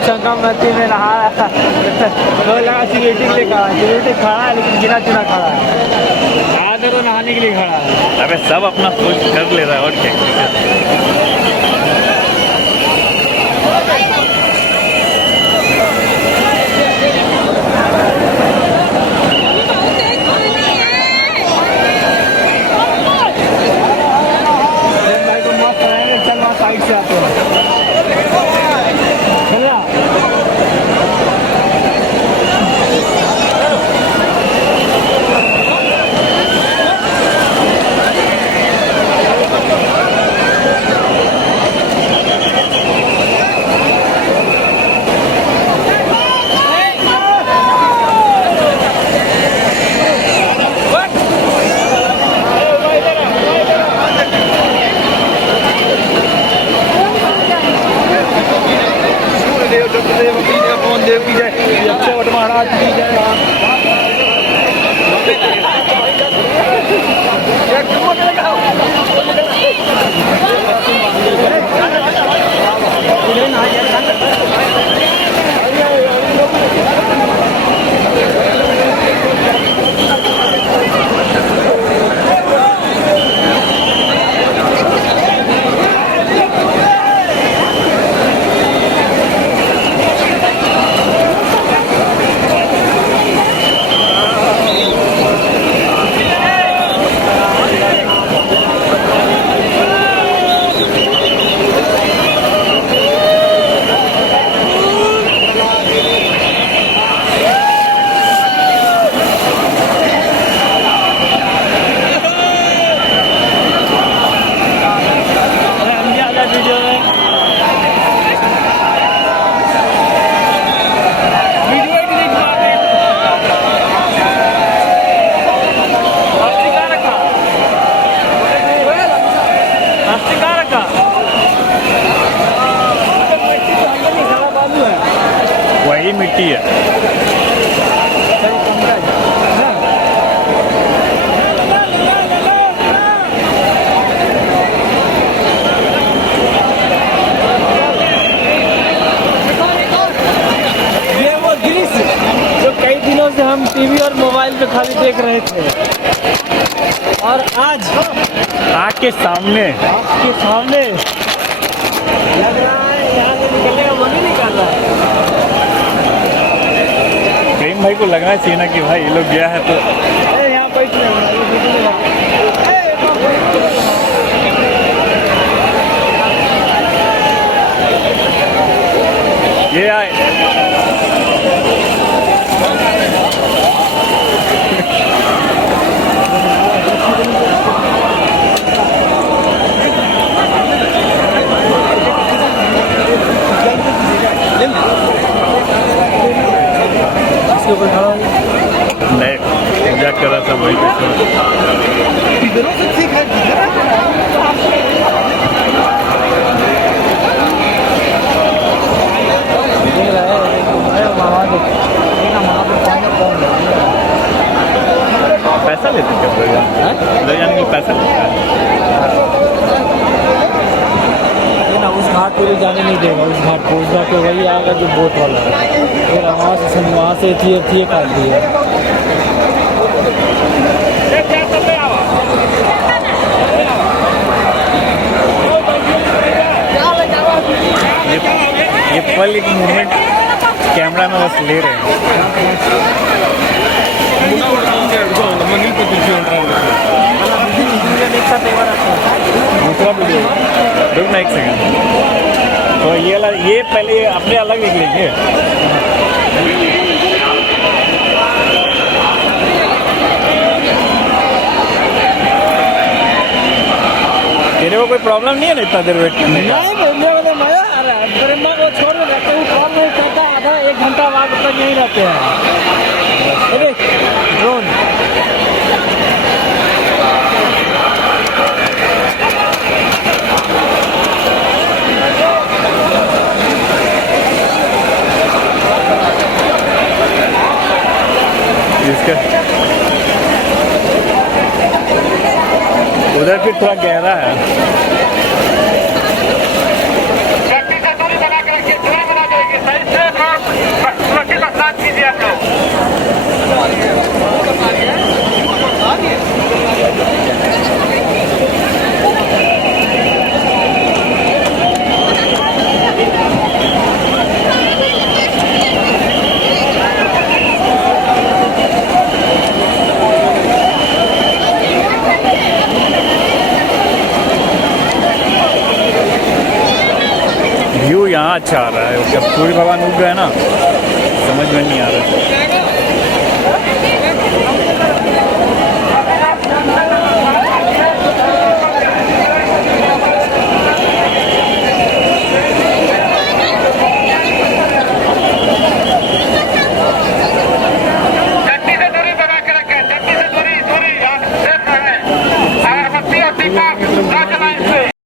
संगमती में नहा रहा तो लगा सिक्योरिटी के लिए कहा, सिक्योरिटी खड़ा है लेकिन गिना चुना खड़ा है, आधा तो नहाने के लिए खड़ा है। अबे सब अपना सोच कर ले रहा है और क्या। साइड से आते हैं देव की जय, अक्षय वट महाराज की जय। वही मिट्टी है। ये वो दृश्य जो कई दिनों से हम टीवी और मोबाइल पे खाली देख रहे थे और आज आँख के सामने लग रहा है यहाँ से निकलने का मन ही नहीं कर रहा है। प्रेम भाई को लगना चाहिए ना कि भाई ये लोग गया है तो यहाँ बैठ ये आए। नहीं मजाक कर रहा था भाई। पैसा लेते क्या लोग जाने के पैसा लेता है ना, उस घाट पे जाने नहीं देगा। उस घाट पे वही आएगा जो बोट वाला है, फिर वहाँ से थी काट दी है। ये पल एक मोमेंट कैमरा में बस ले रहे हैं। दूसरा वीडियो रुकना एक सेकंड। तो ये पहले अपने अलग देख लीजिए। तेरे को कोई प्रॉब्लम नहीं है ना इतना देर वेट करने का? नहीं, को छोड़ रहते हैं, कॉल नहीं करता, आधा 1 घंटा बाद तक यहीं रहते हैं। देख ड्रोन उधर फिर थोड़ा गहरा है। बना के रखिए, बना जाएगी साइड से। अच्छा आ रहा है, जब सूर्य भगवान उग गए ना समझ में नहीं आ रहा।